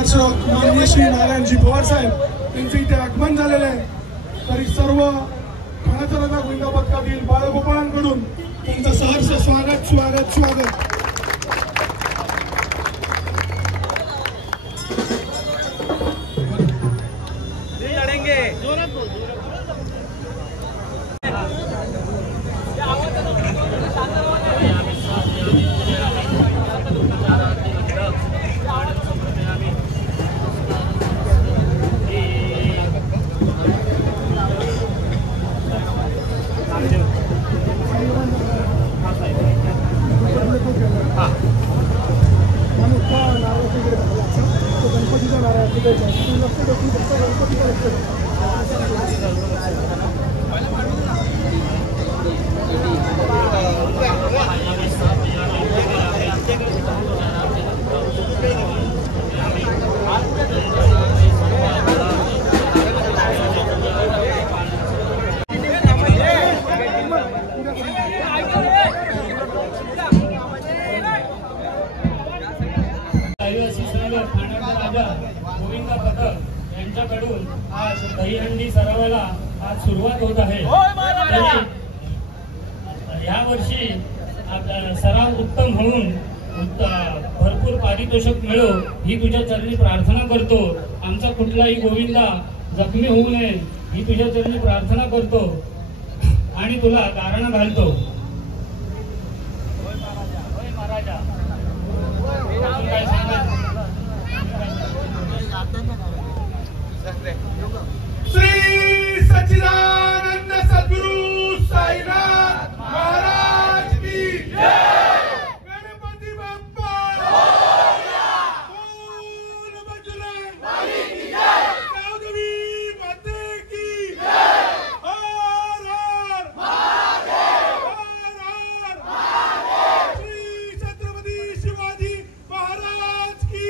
नगरसेवक माननीय श्री नारायणजी पवार साहेब यांचे इथे आगमन झालेले आहे। तरी सर्व ठाण्याचा राजा गोविंदा पथकातील बाळगोपाळांकडून त्यांचं सहर्ष स्वागत स्वागत स्वागत। गोविंदा पथक यांच्याकडून आज दहीहंडी सरावाला आज सुरुवात होत आहे। या वर्षी सराव उत्तम होऊन भरपूर पारितोषिक मिळो ही तुझ्या चरणी प्रार्थना करतो। आमचा कुठलाही गोविंदा जखमी होऊ नये ही तुझ्या चरणी प्रार्थना करतो आणि तुला गारणं घालतो। श्री सच्चिदानंद सद्गुरु साईनाथ महाराज की जय। गणपति बप्पा मोरया। बोल बजरंग बली की जय। गौतमी माते की जय। हर हर महादेव। हर हर महादेव। श्री छत्रपति शिवाजी महाराज की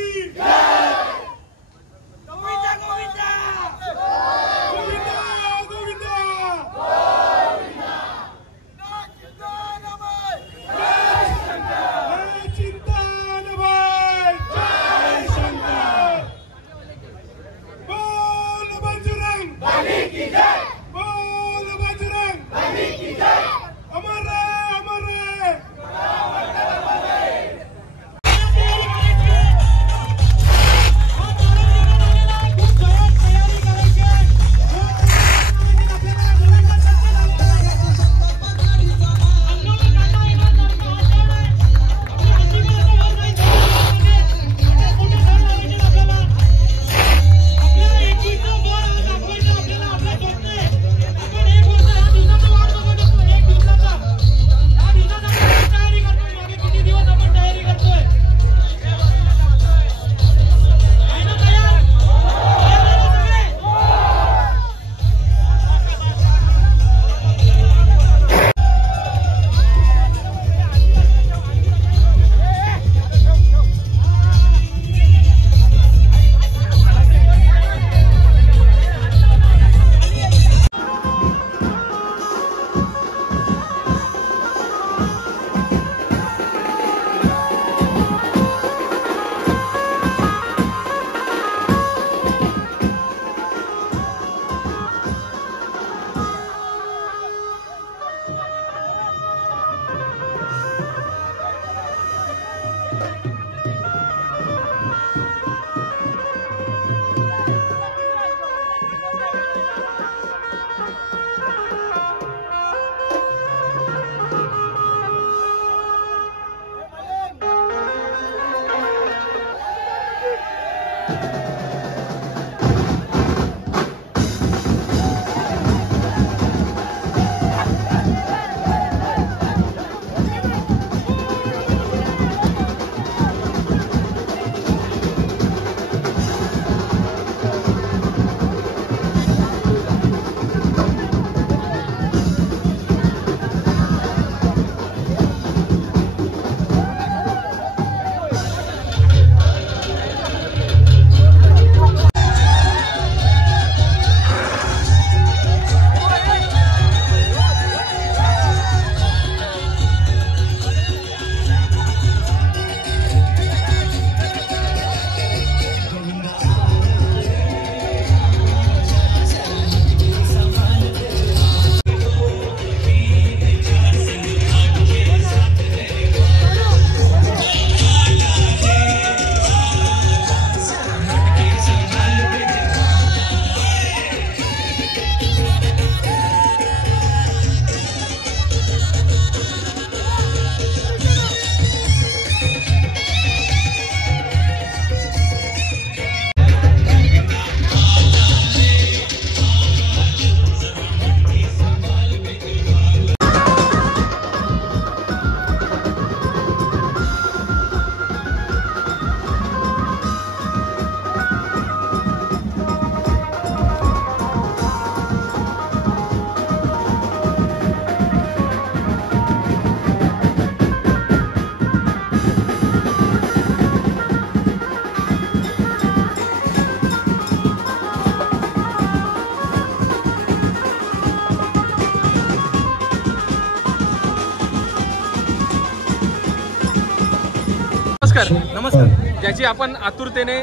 नमस्कार. नमस्कार. ज्याची आपण आतुरतेने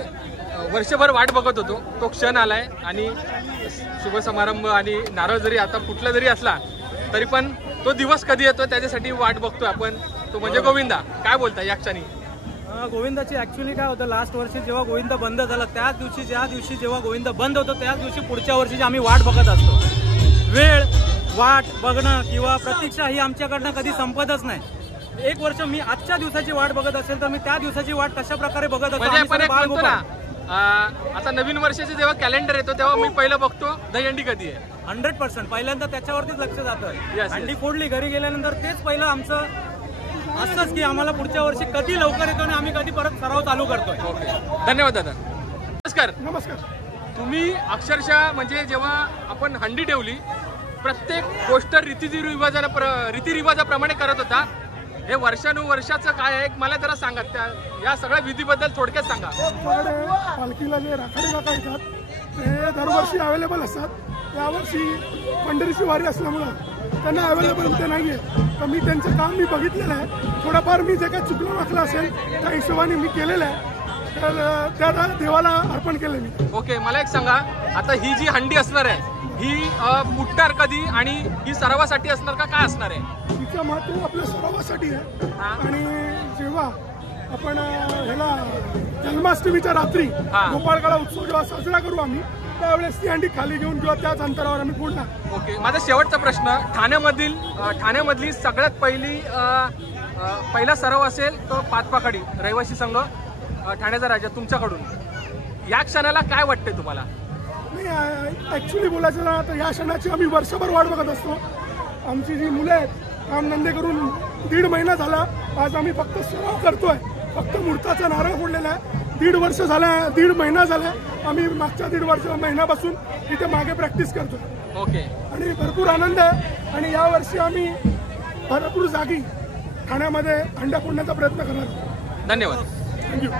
वर्षभर वाट बघत होतो तो क्षण आलाय आणि शुभ समारंभ आणि नारळ जरी आता कुठला जरी असला तरी पण तो दिवस कधी येतो त्याच्यासाठी वाट बघतोय आपण. तो म्हणजे गोविंदा. काय बोलता या क्षणी? गोविंदाची ऍक्च्युली काय होतं, लास्ट वर्षी जेव्हा गोविंदा बंद झाला त्याच दिवशी जेव्हा गोविंदा बंद होतो त्याच दिवशी पुढच्या वर्षीची आम्ही वाट बघत असतो. वेळ वाट बघणं किंवा प्रतीक्षा ही आमच्याकडनं कधी संपतच नाही. एक वर्ष मी आजच्या दिवसाची वाट बघत असेल तर मी त्या दिवसाची वाट कशा प्रकारे बघत असतो. म्हणजे आपण एक म्हणतो ना, आता नवीन वर्षाचे जेव्हा कॅलेंडर येतो तेव्हा मी पहिलं बघतो दहीहंडी कधी आहे. 100% पहिल्यांदा त्याच्यावरतीच लक्ष जातं. Yes. हंडी फोडली घरी गेल्यानंतर तेच पहिलं आमचं असंच की आम्हाला पुढच्या वर्षी कधी लवकर येतो आणि आम्ही कधी परत सराव चालू करतोय. धन्यवाद दादा. नमस्कार. नमस्कार. तुम्ही अक्षरशः म्हणजे जेव्हा आपण हंडी ठेवली प्रत्येक गोष्ट रीतिरिवाजाप्रमाणे करत होता. हे वर्षानुवर्षाचं काय आहे मला जरा सांगा, त्या या सगळ्या विधीबद्दल थोडक्यात सांगा. पालखीला जे राखाडे काका येतात ते दरवर्षी अवेलेबल असतात. यावर्षी पंढरीची वारी असल्यामुळं त्यांना अवेलेबल ते नाही आहे. तर मी त्यांचं काम मी बघितलेलं आहे. थोडंफार मी जे काही चुकलं वाकलं असेल त्या हिशोबाने मी केलेलं आहे. तर त्या देवाला अर्पण केलं मी. ओके, मला एक सांगा, आता ही जी हंडी असणार आहे ही फुटणार कधी आणि ही सरावासाठी असणार का काय असणार आहे? तिचं महत्व आपल्या सरावासाठी आहे. आणि जेव्हा आपण ह्याला जन्माष्टमीच्या रात्री गोपाळकाळा उत्सव जेव्हा साजरा करू आम्ही त्यावेळेस ती हंडी खाली घेऊन किंवा त्याच अंतरावर आम्ही फोडणार. ओके, माझा शेवटचा प्रश्न, ठाण्यामधली सगळ्यात पहिला सराव असेल तो पाचपाखडी रहिवासी संघ ठाण्याचा राजा तुमच्याकडून. या क्षणाला काय वाटतंय तुम्हाला? नाही, ऍक्च्युली बोलायचं ना तर या क्षणाची आम्ही वर्षभर वाट बघत असतो. आमची जी मुलं आहेत कामधंदे करून 1.5 महिना झाला. आज आम्ही फक्त सराव करतोय. फक्त मूर्ताचा नारळ फोडलेला आहे. 1.5 वर्ष झाला, 1.5 महिना झाला. आम्ही मागच्या 1.5 महिन्यापासून इथे मागे प्रॅक्टिस करतो. ओके. आणि भरपूर आनंद आहे. आणि यावर्षी आम्ही भरपूर जागी ठाण्यामध्ये हंड्या फोडण्याचा प्रयत्न करणार. धन्यवाद. थँक्यू.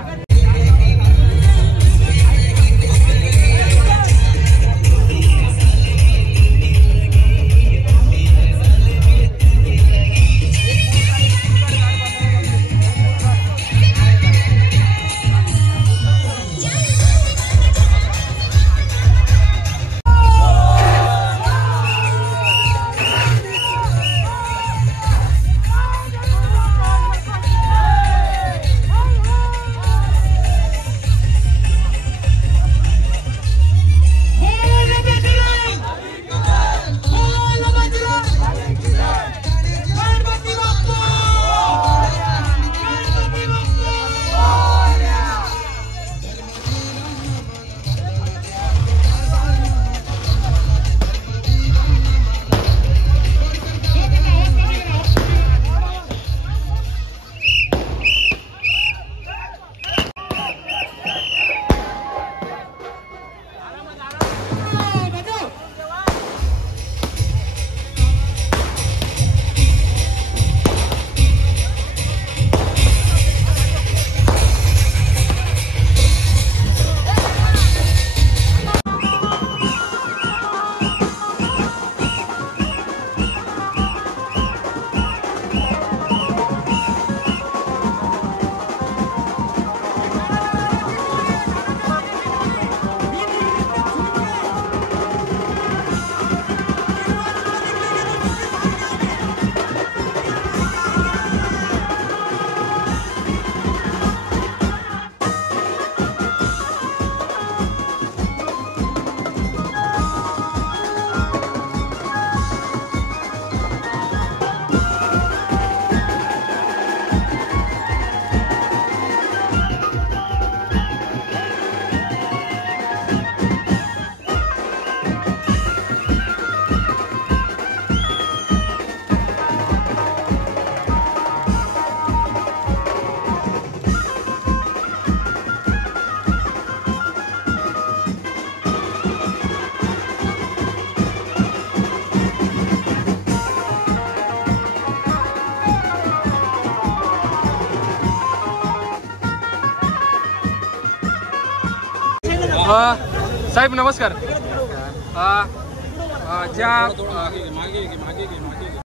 साहेब नमस्कार.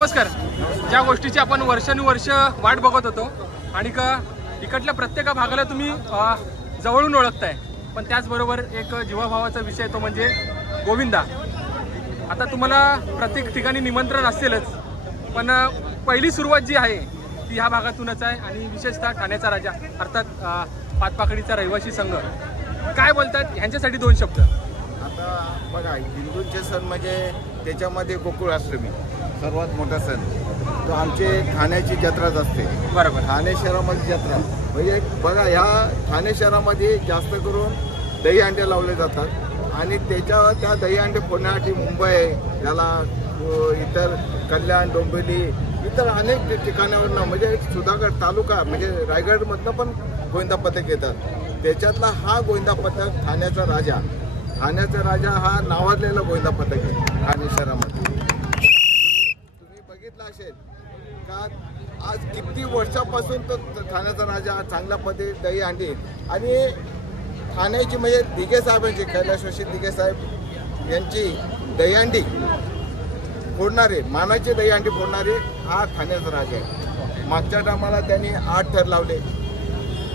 नमस्कार. ज्या गोष्टीची आपण वर्षानुवर्ष वाट बघत होतो आणि का इकडल्या प्रत्येक भागाला तुम्ही जवळून ओळखताय, पण त्याचबरोबर एक जीवाभावाचा विषय तो म्हणजे गोविंदा. आता तुम्हाला प्रत्येक ठिकाणी निमंत्रण असेलच, पण पहिली सुरुवात जी आहे ती ह्या भागातूनच आहे आणि विशेषतः ठाण्याचा राजा अर्थात पाचपाकडीचा रहिवासी संघ. काय बोलतात ह्यांच्यासाठी 2 शब्द? आता बघा, हिंदूंचे सण म्हणजे त्याच्यामध्ये गोकुळाष्टमी सर्वात मोठा सण, तो आमचे ठाण्याची जत्राच असते. बरोबर. ठाणे शहरामध्ये जत्रा म्हणजे बघा, ह्या ठाणे शहरामध्ये जास्त करून दहीहंडे लावले जातात आणि त्या दहीहंडे फोडण्यासाठी मुंबई, त्याला इतर कल्याण, डोंबिवली, इतर अनेक ठिकाणावरनं म्हणजे सुधागड तालुका म्हणजे रायगडमधनं पण गोविंदा पथक येतात. त्याच्यातला हा गोविंदा पथक ठाण्याचा राजा हा नावाजलेला गोविंदा पथक आहे ठाणे शहरामध्ये. तुम्ही बघितलं असेल का आज किती वर्षापासून तो ठाण्याचा राजा चांगल्या पद्धती दहीहंडी आणि ठाण्याची म्हणजे दिघे साहेबांची, कैलासवासी दिघे साहेब यांची दहीहंडी फोडणारे, मानाचे दहीहंडी फोडणारे हा ठाण्याचा राजा आहे. मागच्या टायमाला त्यांनी 8 थर लावले,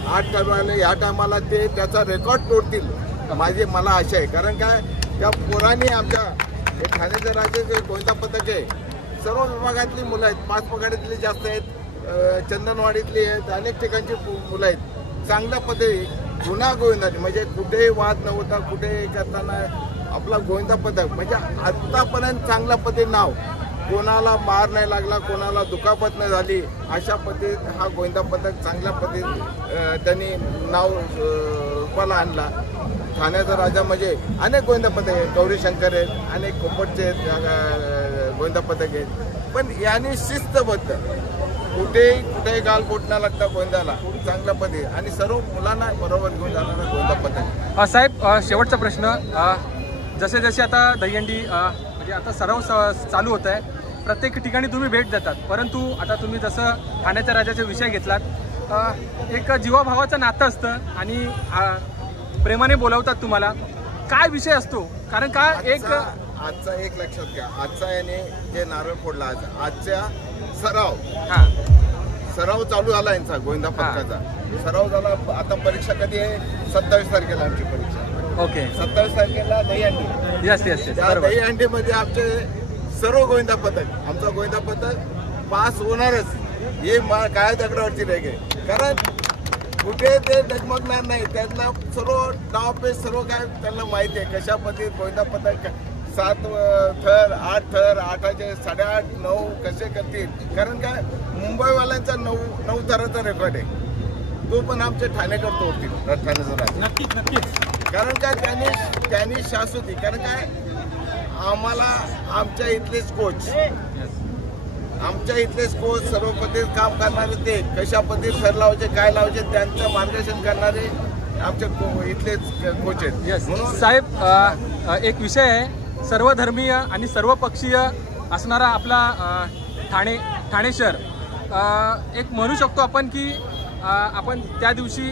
8 थर लावले. या टायमाला ते त्याचा रेकॉर्ड तोडतील मला आशा आहे. कारण काय, त्या पोरांनी आमच्या ठाण्याच्या राजाचे गोविंदा पथक आहे, सर्व विभागातली मुलं आहेत, 5 पगाडीतली जास्त आहेत, चंदनवाडीतली आहेत, अनेक ठिकाणची मुलं आहेत. चांगल्या पद्धती गुन्हा गोविंदाने म्हणजे कुठेही वाद न होता, कुठेही करताना आपला गोविंदा पथक म्हणजे आतापर्यंत चांगल्या पद्धतीने नाव, कोणाला मार नाही लागला, कोणाला दुखापत नाही झाली, अशा पद्धतीत हा गोविंदा पथक चांगल्या पद्धतीत त्यांनी नाव रूपाला आणला. ठाण्याचा राजा म्हणजे अनेक गोविंदा पथक आहेत, गौरी शंकर आहेत, अनेक कोपटचे गोविंदा पथक आहेत, पण यांनी शिस्तबद्ध कुठेही गाल फुटणं लागतं गोविंदाला चांगल्या पद्धती आणि सर्व मुलांना बरोबर घेऊन जाणारा गोविंदा पथक. साहेब, शेवटचा प्रश्न, जसे जसे आता दहीहंडी म्हणजे आता सराव चालू होत आहे, प्रत्येक ठिकाणी तुम्ही भेट देतात, परंतु आता तुम्ही जसं ठाण्याच्या राजाचा विषय घेतलात, एक जीवाभावाचं नातं असतं आणि प्रेमाने बोलावतात तुम्हाला. काय विषय असतो? कारण का आजचा एक लक्षात घ्या, आजचा याने जे नारळ फोडला आजच्या सराव चालू झाला यांचा गोविंदा पथकाचा सराव झाला. आता परीक्षा कधी आहे? 27 तारखेला आमची परीक्षा. ओके. 27 तारखेला दहीहंडी. त्या दहीहंडीमध्ये आमचे सर्व गोविंदा पथक, आमचा गोविंदा पथक पास होणारच हे काळ्या दगडावरती रेगे. कारण कुठे ते डगमगणार नाही, त्यांना सर्व डावपे सर्व काय त्यांना माहिती आहे कशा पद्धतीत गोविंदा पथक 7 थर 8 थर 8चे 8.5 9 कसे करतील. कारण काय मुंबईवाल्यांचा 9 थराचा रेकॉर्ड आहे, तो पण आमचे ठाणेकर तोडतील ठाण्याचा राजा. नक्कीच. कारण काय त्यांनी शाश्वती. कारण काय आम्हाला आमच्या इथलेच कोच सर्व पद्धतीत काम करणारे, ते कशा पद्धतीत थर लावायचे काय लावायचे त्यांचं मार्गदर्शन करणारे आमचे इथलेच कोच आहेत. म्हणून साहेब, एक विषय आहे, सर्वधर्मीय आणि सर्व पक्षीय असणारा आपला ठाणे शहर, एक म्हणू शकतो आपण की आपण त्या दिवशी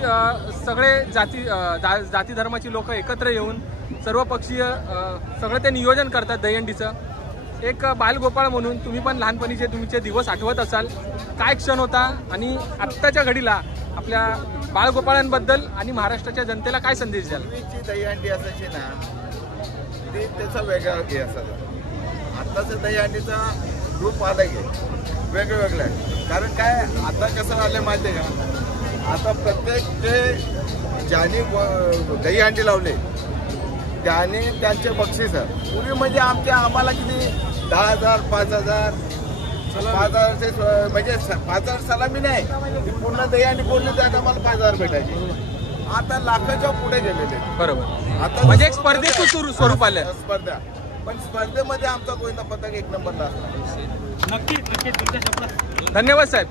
सगळे जाती धर्माची लोक एकत्र येऊन सर्व पक्षीय सगळं ते नियोजन करतात दहीहंडीचं. एक बालगोपाळ म्हणून तुम्ही पण लहानपणीचे तुमचे दिवस आठवत असाल, काय क्षण होता आणि आत्ताच्या घडीला आपल्या बाळगोपाळांबद्दल आणि महाराष्ट्राच्या जनतेला काय संदेश द्याल? पूर्वीची दहीहंडी असायची ना, ते त्याचा वेगळा हे असायचा. आत्ताचं दहीहंडीचा रूप अलग आहे, वेगळं आहे. कारण काय आता कसं झालं माहिती आहे का, आता प्रत्येक जे ज्याने दहीहंडी लावले त्याने त्यांचे बक्षीस. पूर्वी म्हणजे आम्हाला किती 10,000 5,000 म्हणजे 5,000 सलामी नाही, पूर्ण दहीहंडी फोडली त्यात आम्हाला 5,000 भेटायचे. आता लाखाच्या पुढे गेलेले. बरोबर. आता म्हणजे एक स्पर्धेचं स्वरूप आलं. स्पर्धा, पण स्पर्धेमध्ये आमचा गोविंदा पथक 1 नंबरला असणार. नक्कीच. धन्यवाद साहेब.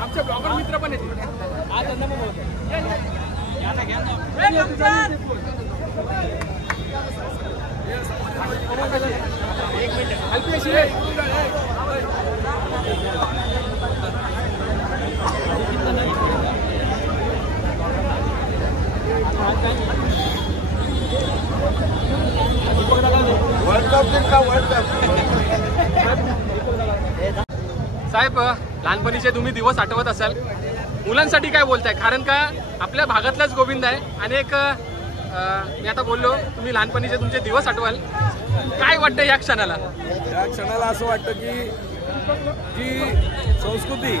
आमचे ब्लॉगर मित्र पण येतील. वर्ल्ड कप जिंकला, वर्ल्ड कप. साहेब, लहानपणीचे तुम्ही दिवस आठवत असाल. मुलांसाठी काय बोलताय? कारण का आपल्या भागातलाच गोविंद आहे. अनेक मी आता बोललो, तुम्ही लहानपणीचे तुमचे दिवस आठवाल. काय वाटतं या क्षणाला? या क्षणाला असं वाटतं की जी संस्कृती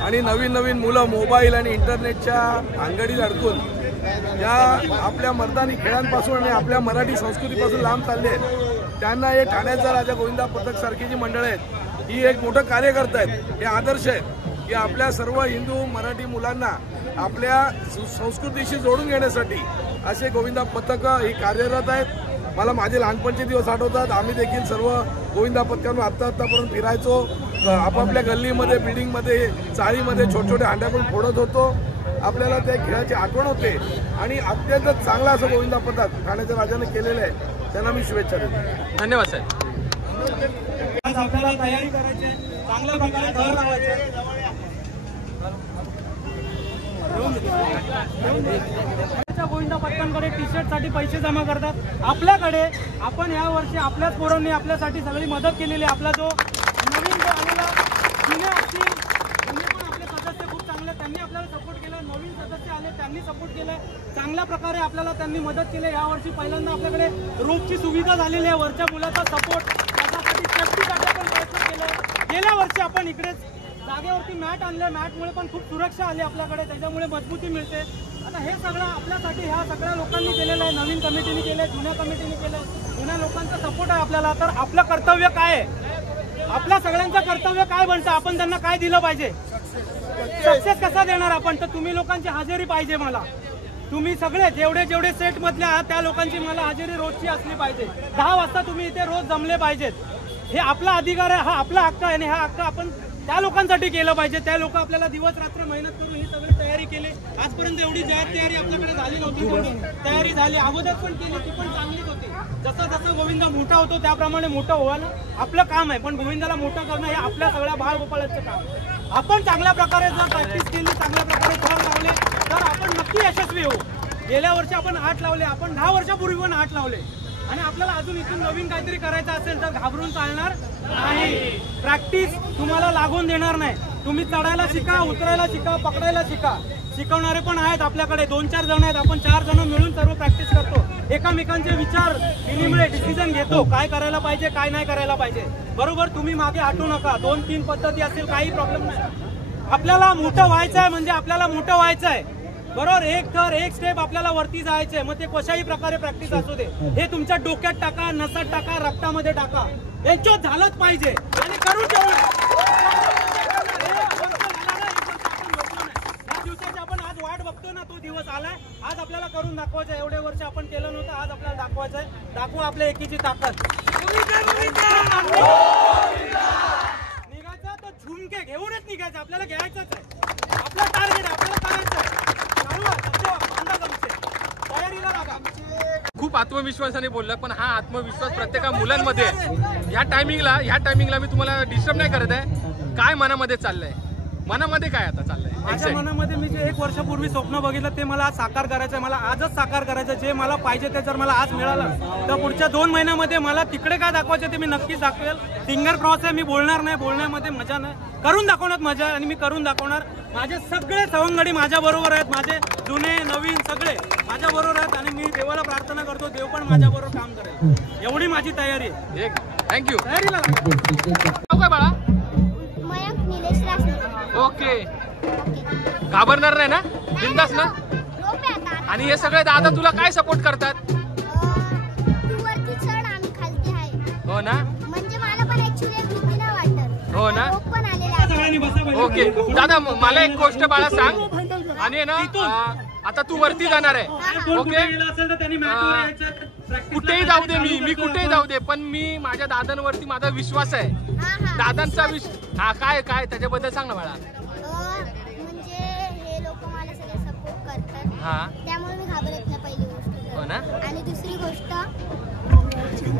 आणि नवीन नवीन मुलं मोबाईल आणि इंटरनेटच्या भानगडीत अडकून या आपल्या मर्दानी खेळांपासून आणि आपल्या मराठी संस्कृतीपासून लांब चालले आहेत, त्यांना हे ठाण्याचा राजा गोविंदा पथक सारखी जी मंडळ आहेत ही एक मोठं कार्य करतायत. हे आदर्श आहेत की आपल्या सर्व हिंदू मराठी मुलांना आपल्या संस्कृतीशी जोडून घेण्यासाठी असे गोविंदा पथक ही कार्यरत आहेत. मला माझे लहानपणचे दिवस आठवतात. आम्ही देखील सर्व गोविंदा पथकांवर आत्तापर्यंत फिरायचो. आपापल्या गल्लीमध्ये बिल्डिंगमध्ये चाळीमध्ये छोटे छोटे हांड्या पण फोडत होतो. आपल्याला त्या खेळाची आठवण होते आणि अत्यंत चांगला असं गोविंदा पथक ठाण्याच्या राजाने केलेलं आहे. त्यांना मी शुभेच्छा देतो. धन्यवाद साहेब. आज आपल्याला तयारी करायची आहे, चांगल्या प्रकारे घर लावायचं. गोविंदा पथकांकडे टी शर्ट साठी पैसे जमा करतात. आपल्याकडे आपण या वर्षी आपल्याच पोरांनी आपल्यासाठी सगळी मदत केलेली. आपला जो नवीन जो आलेला जुने असतील जुने पण आपले सदस्य खूप चांगले, त्यांनी आपल्याला सपोर्ट केला. नवीन सदस्य आले त्यांनी सपोर्ट केलाय. चांगल्या प्रकारे आपल्याला त्यांनी मदत केली. या वर्षी पहिल्यांदा आपल्याकडे रोपची सुविधा झालेली आहे. वरच्या मुलाचा सपोर्ट त्याच्यासाठी सेफ्टीसाठी आपण प्रयत्न केला. गेल्या वर्षी आपण इकडेच जागेवरती मॅट आणले. मॅटमुळे पण खूप सुरक्षा आली आपल्याकडे, त्याच्यामुळे मजबूती मिळते. आता हे सगळं आपल्यासाठी ह्या सगळ्या लोकांनी केलेलं आहे. नवीन कमिटीने केलंय, जुन्या कमिटीने केलंय, जुन्या लोकांचा सपोर्ट आहे आपल्याला. तर आपलं कर्तव्य काय आहे? आपल्या सगळ्यांचं कर्तव्य काय बनतं? आपण त्यांना काय दिलं पाहिजे? सक्सेस कसा देणार आपण? तर तुम्ही लोकांची हजेरी पाहिजे मला. तुम्ही सगळे जेवढे जेवढे सेट मधले आहात त्या लोकांची मला हजेरी रोजची असली पाहिजे. 10 वाजता तुम्ही इथे रोज जमले पाहिजेत. हे आपला अधिकार आहे, हा आपला हक्क आहे आणि हा हक्क आपण त्या लोकांसाठी केलं पाहिजे. त्या लोक आपल्याला दिवस रात्र मेहनत करून ही सगळी तयारी केली. आजपर्यंत एवढी जाहीर तयारी आपल्याकडे झाली नव्हती. तेवढी तयारी झाली, अगोदर पण केली, ती पण चांगलीच होती. जसं जसं गोविंदा मोठा होतो त्याप्रमाणे मोठं व्हायला आपलं काम आहे. पण गोविंदाला मोठं करणं हे आपल्या सगळ्या बाळगोपाळाचं काम. आपण चांगल्या प्रकारे जर प्रॅक्टिस केली, चांगल्या प्रकारे थर लावले तर आपण नक्की यशस्वी होऊ. गेल्या वर्षी आपण 8 लावले, आपण 10 वर्षापूर्वी पण 8 लावले आणि आपल्याला अजून इथून नवीन काहीतरी करायचं असेल तर घाबरून चालणार नाही. प्रॅक्टिस तुम्हाला लागून देणार नाही. तुम्ही चढायला शिका, उतरायला शिका, पकडायला शिका. शिकवणारे पण आहेत आपल्याकडे, 2-4 जण आहेत. आपण 4 जण मिळून सर्व प्रॅक्टिस करतो. एकामेकांचे विचार विनिमय डिसिजन घेतो, काय करायला पाहिजे काय नाही करायला पाहिजे. बरोबर, तुम्ही मागे हटू नका. 2-3 पद्धती असेल काही प्रॉब्लेम नाही. आपल्याला मोठं व्हायचं आहे म्हणजे आपल्याला मोठं व्हायचं आहे. बरोबर, एक थर एक स्टेप आपल्याला वरती जायचंय. मग ते कशाही प्रकारे प्रॅक्टिस असू दे, हे तुमच्या डोक्यात टाका, नसात टाका, रक्तामध्ये टाका. यांच्यात झालंच पाहिजे आणि करून ठेवलं. या दिवसाची आपण आज वाट बघतो ना, तो दिवस आलाय. आज आपल्याला करून दाखवायचं. एवढे वर्ष आपण केलं नव्हतं, आज आपल्याला दाखवायचं आहे. दाखवू आपल्या एकीची ताकद. निघायचं तर झुमके घेऊनच निघायचं. आपल्याला घ्यायचंच आहे. आपलं टार्गेट आपल्याला करायचं आहे. खूप आत्मविश्वासाने बोलला, पण हा आत्मविश्वास प्रत्येका मुलांमध्ये ह्या टायमिंगला मी तुम्हाला डिस्टर्ब नाही करत आहे. काय मनामध्ये चाललंय? मनामध्ये काय आता चाललंय? माझ्या मनामध्ये मी जे 1 वर्षापूर्वी स्वप्न बघितलं ते मला आज साकार करायचं आहे. मला आजच साकार करायचं. जे मला पाहिजे ते जर मला आज मिळालं तर पुढच्या 2 महिन्यामध्ये मला तिकडे काय दाखवायचं ते मी नक्कीच दाखवेल. फिंगर क्रॉस आहे, मी बोलणार नाही. बोलण्यामध्ये मजा नाही, करून दाखवण्यात मजा आहे आणि मी करून दाखवणार. माझे सगळे सवंगडी माझ्या बरोबर आहेत. माझे जुने नवीन सगळे माझ्या बरोबर आहेत आणि मी देवाला प्रार्थना करतो देव पण माझ्या बरोबर काम करेल. एवढी माझी तयारी आहे. थँक्यू. तयारीला काय बाळा? ओके, घाबरणार नाही ना? बिंदास ना? आणि हे सगळे दादा तुला काय सपोर्ट करतात? हो ना? हो ना? ओके दादा, मला एक गोष्ट बाळा सांग. आणि ना आता तू वरती जाणार आहे. ओके, कुठेही जाऊ दे, मी कुठेही जाऊ दे, पण मी माझ्या दादांवरती माझा विश्वास आहे. दादांचा हा काय काय त्याच्याबद्दल सांग ना बाळा. म्हणजे हे लोक मला सगळे सपोर्ट करतात. हा, त्यामुळे मी घाबरत नाही, पहिली गोष्ट. हो ना? आणि दुसरी गोष्ट,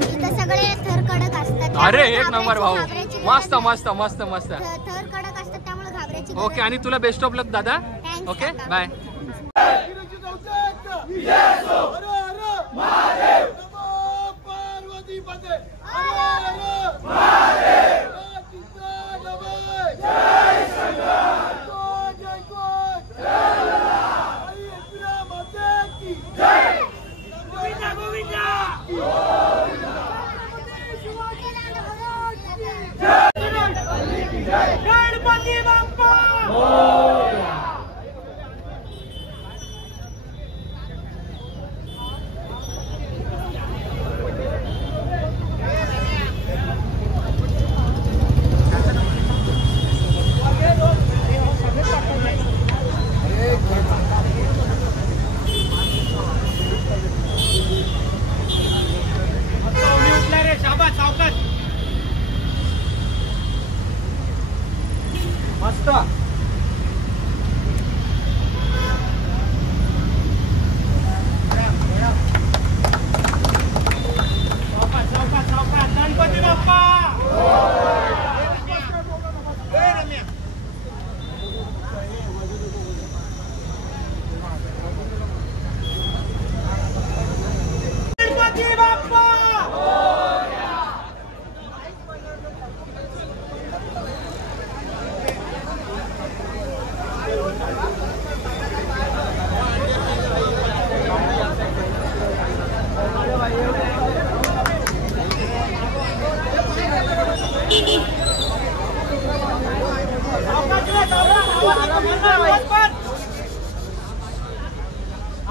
इथं सगळे थर कडक असतात. अरे एक नंबर भाऊ, मस्त मस्त मस्त मस्त. थर कडक असतात त्यामुळे घाबरायची. ओके, आणि तुला बेस्ट ऑफ लक दादा. Okay, bye. जय की जय, गोविंदा गोविंदा गणपती बाप्पा मस्त गणपती बाप्पा गणपती बाप्पा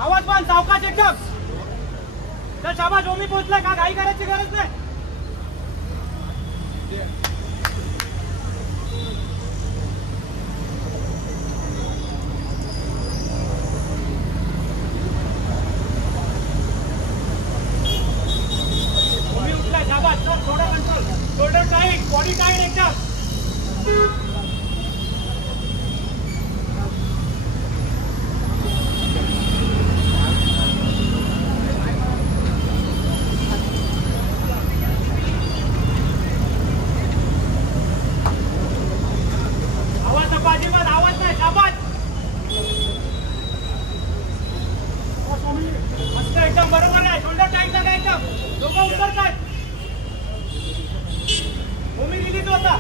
आवाज पण सावकाश एकदम. तर शाबास ओमी पोहोचलाय का, घाई करायची गरज नाही. ओमी उठलाय शाबास. थोडा control, shoulder tight, body tight एकदम. एकदम बरोबर आहे. शोल्डर टाईट झाला एकदम. लोक उतरतात. भूमी रिलीज होता.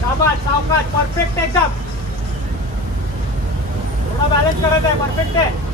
शाबाश, सावकाश, परफेक्ट एकदम. थोडा बॅलन्स करत आहे, परफेक्ट आहे.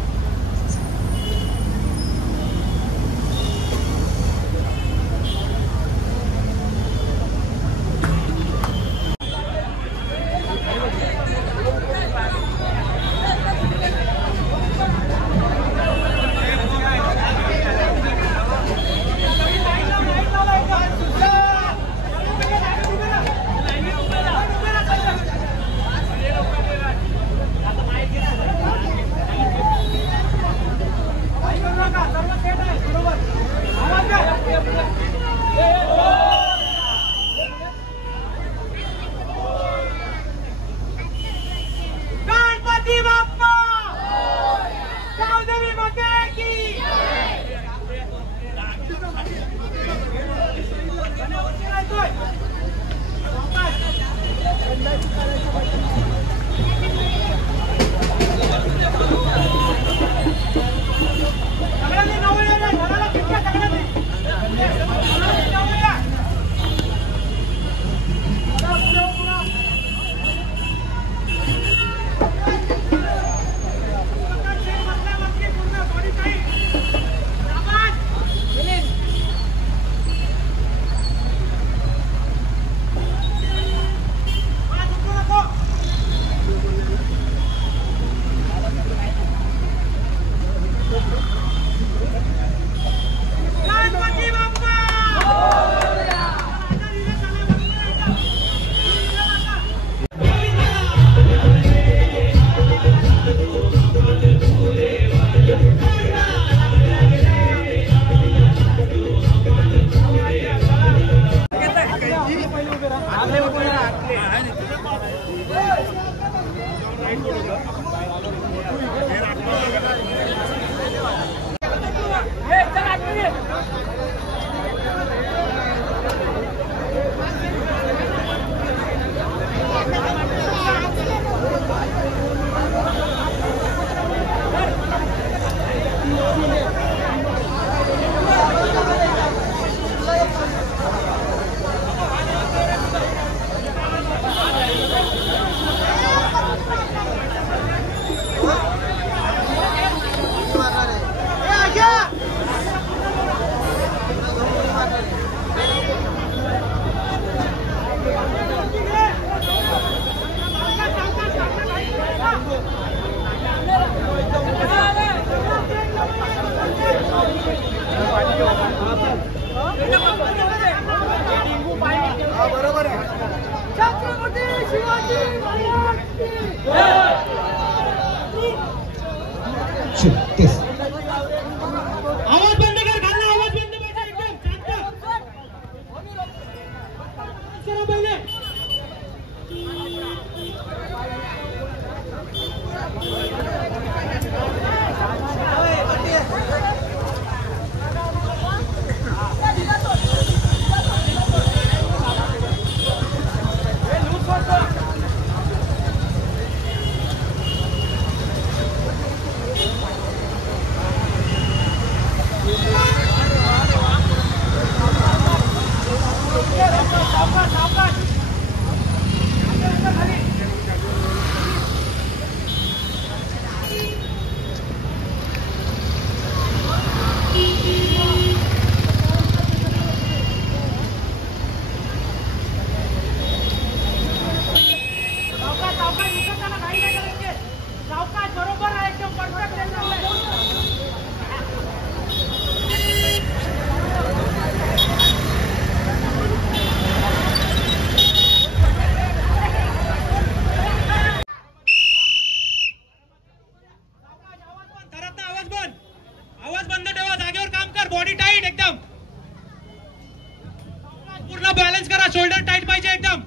बॅलन्स करा, शोल्डर टाईट पाहिजे एकदम,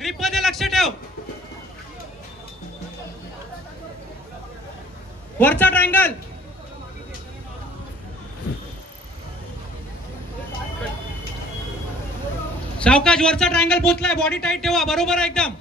ग्रिप मध्ये लक्ष ठेव. वरचा ट्रायंगल, सावकाश, वरचा ट्रायंगल पोचलाय, बॉडी टाईट ठेवा, बरोबर आहे एकदम.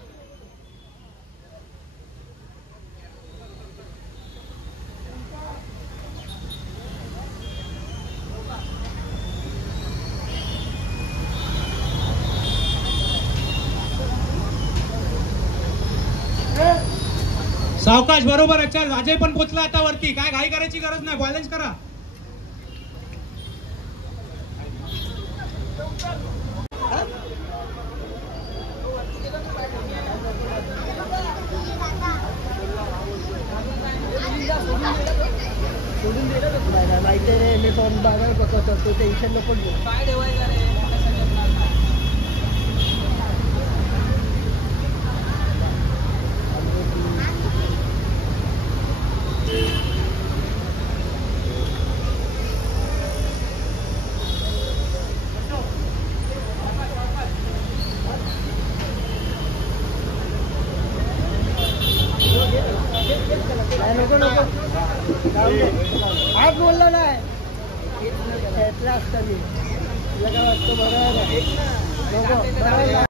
सावकाश, बरोबर आहे. चल, अजय पण पोचला आता वरती, काय घाई करायची गरज नाही, बॅलन्स करा. माहिती रे, मी फॉर्म बाजार बघतो, तो टेन्शन नको घेऊ. काय ठेवायचं रे? नको नको, आज बोललो नाही, घेतला असता मी. तुला काय वाटतं? बरोबर आहे, नको बरोबर.